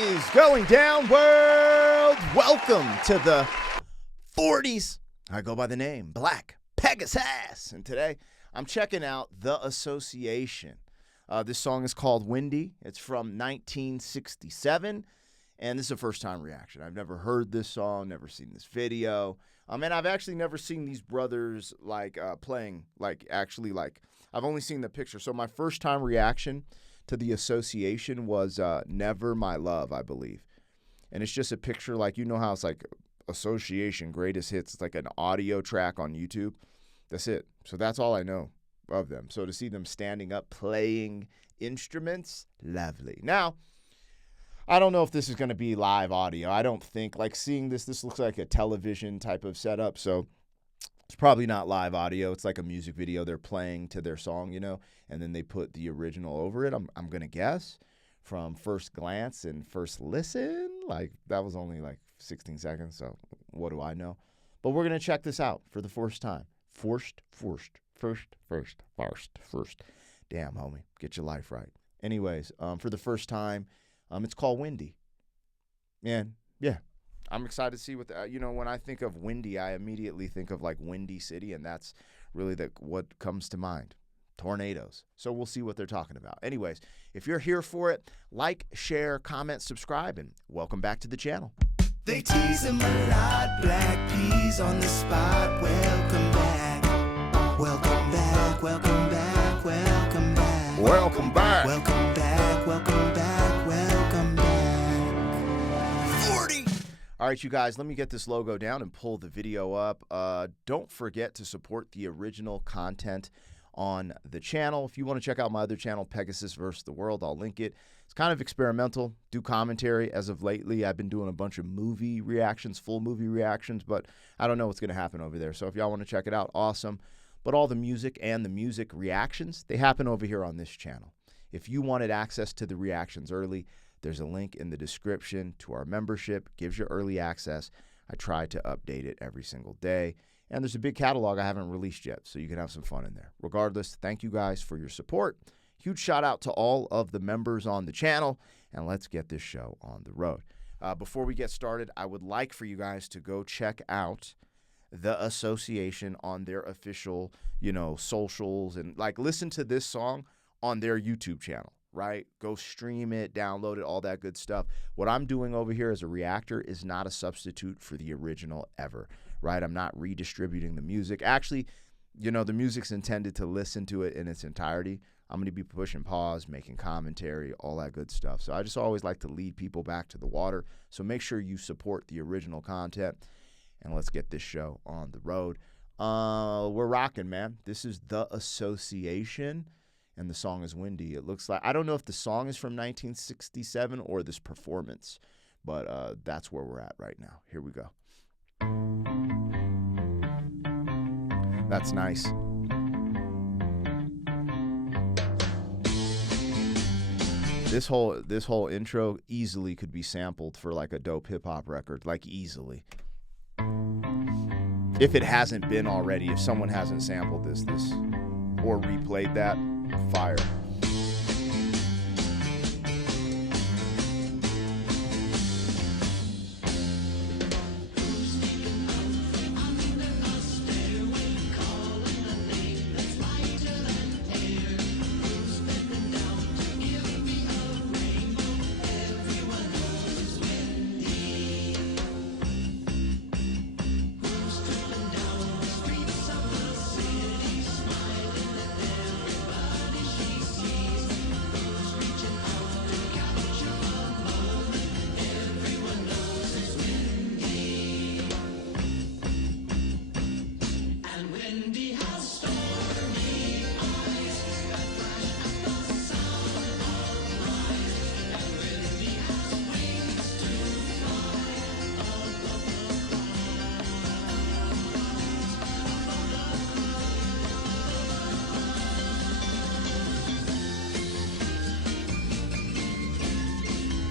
is going down, world? Welcome to the 40s. I go by the name Black Pegasus, and today I'm checking out The Association. This song is called Windy. It's from 1967, and this is a first-time reaction. I've never heard this song, never seen this video, and I've actually never seen these brothers playing. I've only seen the picture. So my first-time reaction to The Association was Never My Love, I believe. And it's just a picture, how it's like Association Greatest Hits. It's like an audio track on YouTube. That's it. So that's all I know of them. So to see them standing up playing instruments, lovely. Now, I don't know if this is going to be live audio. I don't think, seeing this looks like a television type of setup. So it's probably not live audio. It's like a music video they're playing to their song, and then they put the original over it. I'm going to guess from first glance and first listen. That was only 16 seconds, so what do I know? But we're going to check this out for the first time. First. Damn, homie, get your life right. Anyways, for the first time, it's called Windy. And, yeah. I'm excited to see what when I think of Windy, I immediately think of Windy City, and that's really what comes to mind. Tornadoes. So we'll see what they're talking about. Anyways, if you're here for it, like, share, comment, subscribe, and welcome back to the channel. They tease him a lot, black peas on the spot. Welcome back. Welcome back. Welcome back. Welcome back. Welcome back. Welcome back. Welcome back. Welcome back. 40. All right, you guys, let me get this logo down and pull the video up. Don't forget to support the original content on the channel. If you want to check out my other channel, Pegasus vs. the World, I'll link it. It's kind of experimental, do commentary. As of lately, I've been doing a bunch of movie reactions, full movie reactions, but I don't know what's going to happen over there. So if y'all want to check it out, awesome. But all the music and the music reactions, they happen over here on this channel. If you wanted access to the reactions early, there's a link in the description to our membership. Gives you early access. I try to update it every single day. And there's a big catalog I haven't released yet, so you can have some fun in there. Regardless, thank you guys for your support. Huge shout out to all of the members on the channel, and let's get this show on the road. Before we get started, I would like for you guys to go check out The Association on their official, socials, and listen to this song on their YouTube channel. Right? Go stream it, download it, all that good stuff. What I'm doing over here as a reactor is not a substitute for the original ever, right? I'm not redistributing the music. Actually, the music's intended to listen to it in its entirety. I'm going to be pushing pause, making commentary, all that good stuff. So I just always like to lead people back to the water. So make sure you support the original content, and let's get this show on the road. We're rocking, man. This is The Association. And the song is Windy. It looks like, I don't know if the song is from 1967 or this performance, but that's where we're at right now. Here we go. That's nice. This whole intro easily could be sampled for a dope hip hop record, easily. If it hasn't been already, if someone hasn't sampled this or replayed that. Fire.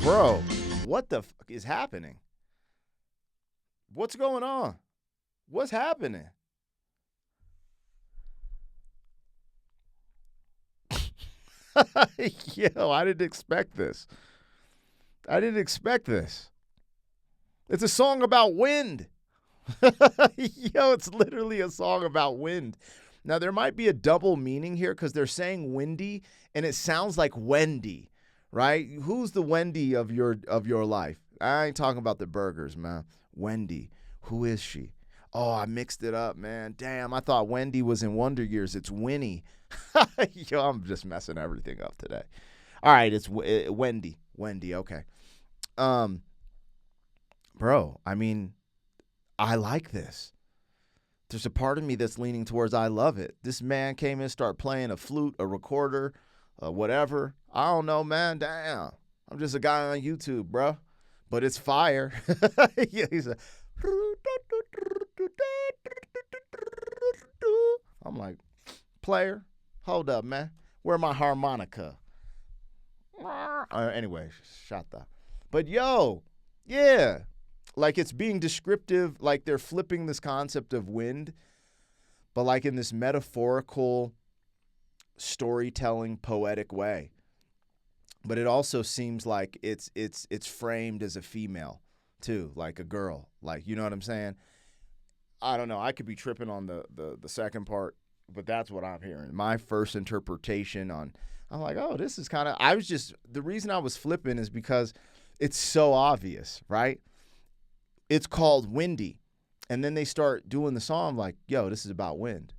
Bro, what the fuck is happening? What's going on? What's happening? Yo, I didn't expect this. I didn't expect this. It's a song about wind. Yo, it's literally a song about wind. Now, there might be a double meaning here because they're saying windy and it sounds like Wendy, right? Who's the Wendy of your life? I ain't talking about the burgers, man. Wendy. Who is she? Oh, I mixed it up, man. Damn, I thought Wendy was in Wonder Years. It's Winnie. Yo, I'm just messing everything up today. All right, it's Wendy. Wendy, okay. Bro, I mean, I like this. There's a part of me that's leaning towards I love it. This man came in, started playing a flute, a recorder, whatever. I don't know, man. Damn. I'm just a guy on YouTube, bro. But it's fire. Yeah, he's a... I'm like, player, hold up, man. Where my harmonica? Anyway, shut up. But yo, yeah. Like it's being descriptive, like they're flipping this concept of wind, but like in this metaphorical, storytelling, poetic way. But it also seems like it's framed as a female too, like a girl. Like, you know what I'm saying? I don't know. I could be tripping on the second part, but that's what I'm hearing. My first interpretation I'm like, oh, this is kind of, the reason I was flipping is because it's so obvious, right? It's called Windy. And then they start doing the song like, yo, this is about wind.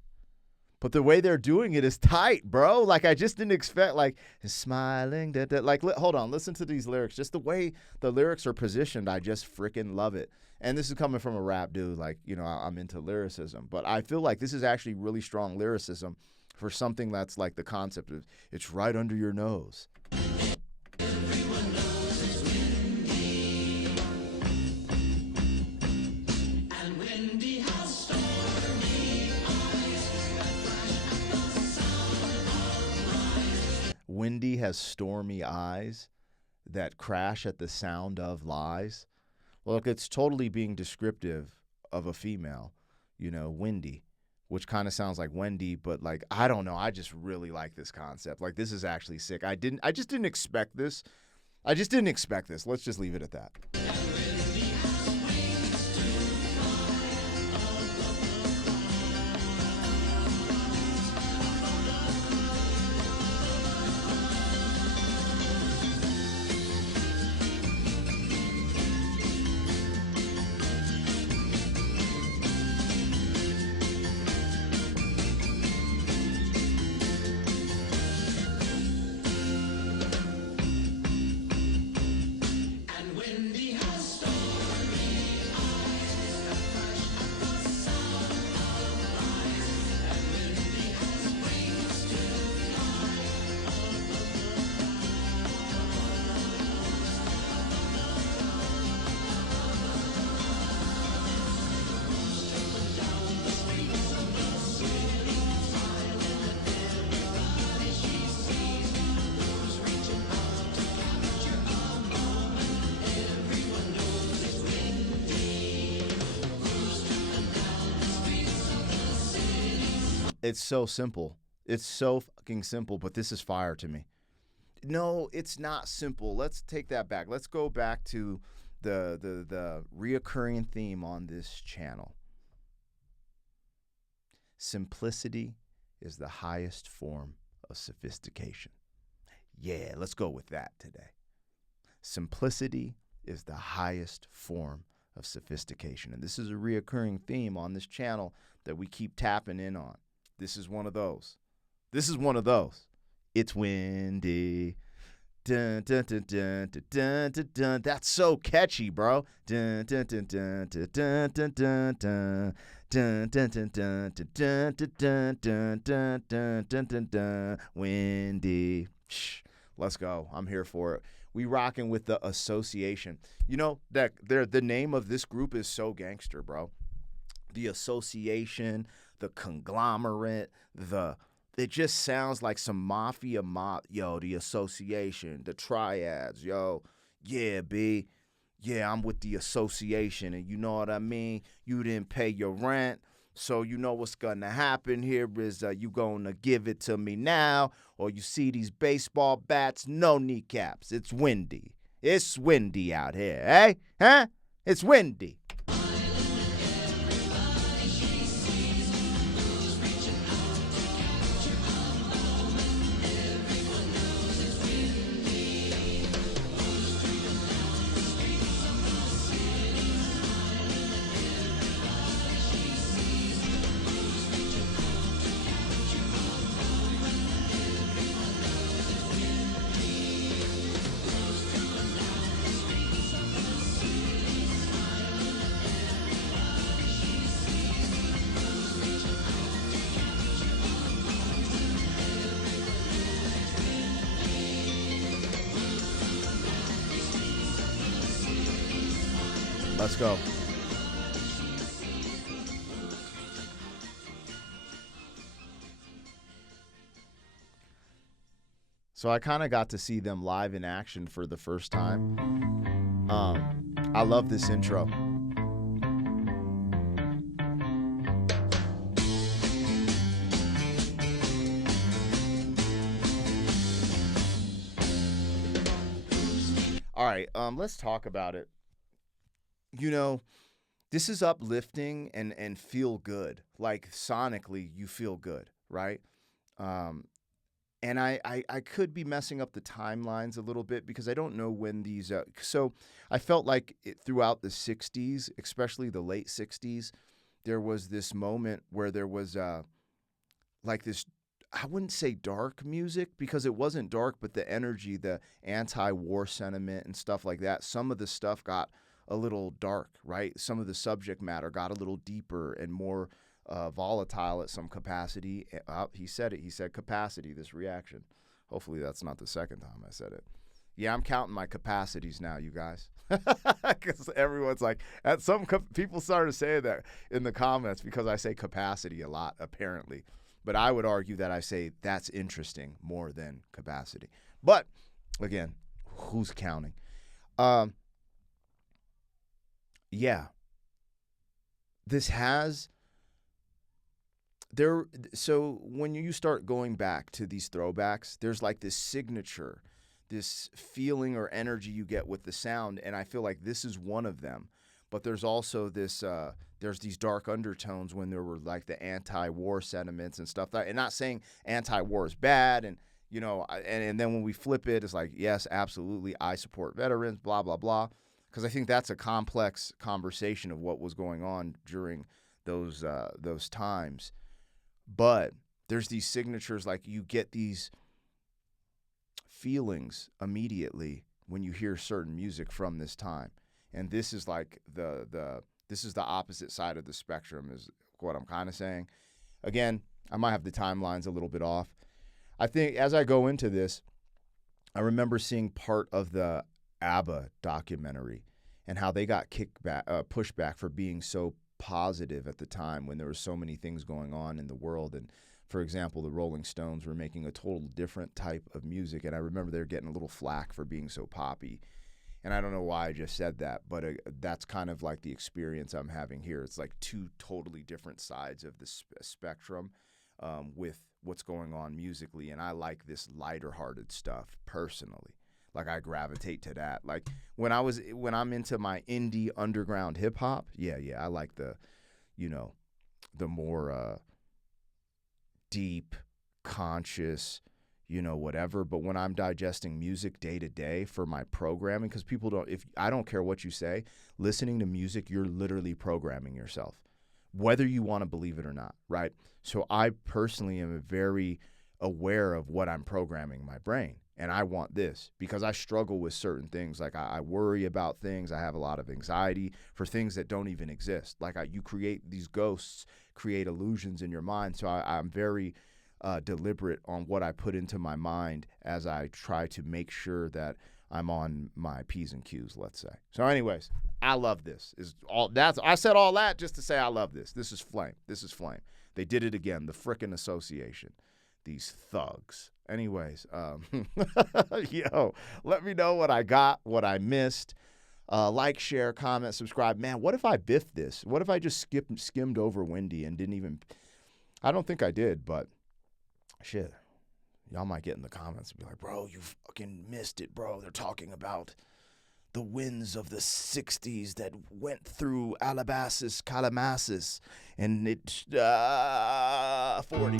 But the way they're doing it is tight, bro. Like, I just didn't expect, like, smiling. Like, hold on. Listen to these lyrics. Just the way the lyrics are positioned, I just freaking love it. And this is coming from a rap dude. Like, you know, I'm into lyricism. But I feel like this is actually really strong lyricism for something that's like the concept of it's right under your nose. Windy has stormy eyes that crash at the sound of lies. Look, it's totally being descriptive of a female, you know, Windy, which kind of sounds like Wendy, but like, I don't know. I just really like this concept. Like, this is actually sick. I just didn't expect this. Let's just leave it at that. It's so simple. It's so fucking simple, but this is fire to me. No, it's not simple. Let's take that back. Let's go back to the reoccurring theme on this channel. Simplicity is the highest form of sophistication. Yeah, let's go with that today. Simplicity is the highest form of sophistication. And this is a reoccurring theme on this channel that we keep tapping in on. This is one of those. It's windy. Dun, dun, dun, dun, dun, dun, dun, dun. That's so catchy, bro. Dun, dun, dun, dun, dun, dun, dun, dun, dun. Dun, dun, dun, dun, dun, dun, dun, dun, dun, dun, dun, dun, dun. Windy. Shh. Let's go. I'm here for it. We rocking with the Association. You know that the name of this group is so gangster, bro. The Association, the conglomerate, it just sounds like some mafia yo, the Association, the triads, yo, yeah, B, yeah, I'm with the Association, and you know what I mean? You didn't pay your rent, so you know what's gonna happen here is you gonna give it to me now, or you see these baseball bats, no kneecaps, it's windy. It's windy out here, eh? Huh? It's windy. Let's go. So I kind of got to see them live in action for the first time. I love this intro. All right, let's talk about it. You know, this is uplifting and feel good. Like sonically, you feel good, right? And I could be messing up the timelines a little bit because I don't know when these. So I felt like throughout the 60s, especially the late 60s, there was this moment where there was like this, I wouldn't say dark music because it wasn't dark, but the energy, the anti-war sentiment and stuff like that, some of the stuff got a little dark, right? Some of the subject matter got a little deeper and more volatile at some capacity. He said it. He said capacity, this reaction. Hopefully that's not the second time I said it. Yeah, I'm counting my capacities now, you guys. Because everyone's like, people started saying that in the comments because I say capacity a lot, apparently. But I would argue that I say that's interesting more than capacity. But, again, who's counting? Yeah. This has... So when you start going back to these throwbacks, there's like this signature, this feeling or energy you get with the sound, and I feel like this is one of them. But there's also this, there's these dark undertones when there were like the anti-war sentiments and stuff. And not saying anti-war is bad, and you know, and then when we flip it, it's like, yes, absolutely, I support veterans, blah blah blah, because I think that's a complex conversation of what was going on during those times. But there's these signatures, like you get these feelings immediately when you hear certain music from this time. And this is like this is the opposite side of the spectrum is what I'm kind of saying. Again, I might have the timelines a little bit off. I think as I go into this, I remember seeing part of the ABBA documentary and how they got pushback for being so positive at the time when there were so many things going on in the world. And for example, the Rolling Stones were making a total different type of music, and I remember they were getting a little flack for being so poppy. And I don't know why I just said that, but that's kind of like the experience I'm having here. It's like two totally different sides of the spectrum with what's going on musically, and I like this lighter-hearted stuff personally. Like I gravitate to that. Like when I'm into my indie underground hip hop, yeah, I like the more deep, conscious, whatever. But when I'm digesting music day to day for my programming, because I don't care what you say, listening to music, you're literally programming yourself, whether you want to believe it or not, right? So I personally am very aware of what I'm programming my brain. And I want this because I struggle with certain things. Like I worry about things. I have a lot of anxiety for things that don't even exist. Like you create these ghosts, create illusions in your mind. So I'm very deliberate on what I put into my mind as I try to make sure that I'm on my P's and Q's, let's say. So anyways, I love this. I said all that just to say I love this. This is flame. They did it again. The frickin' association. These thugs. Anyways, yo, let me know what I got, what I missed. Like, share, comment, subscribe. Man, what if I biffed this? What if I just skimmed over Wendy and didn't even... I don't think I did, but shit. Y'all might get in the comments and be like, bro, you fucking missed it, bro. They're talking about the winds of the 60s that went through Calabasas, and it 40.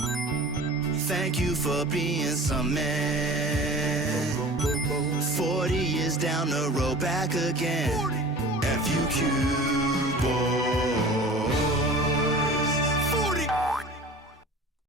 Thank you for being some man. 40 years down the road, back again. FUQ, boy.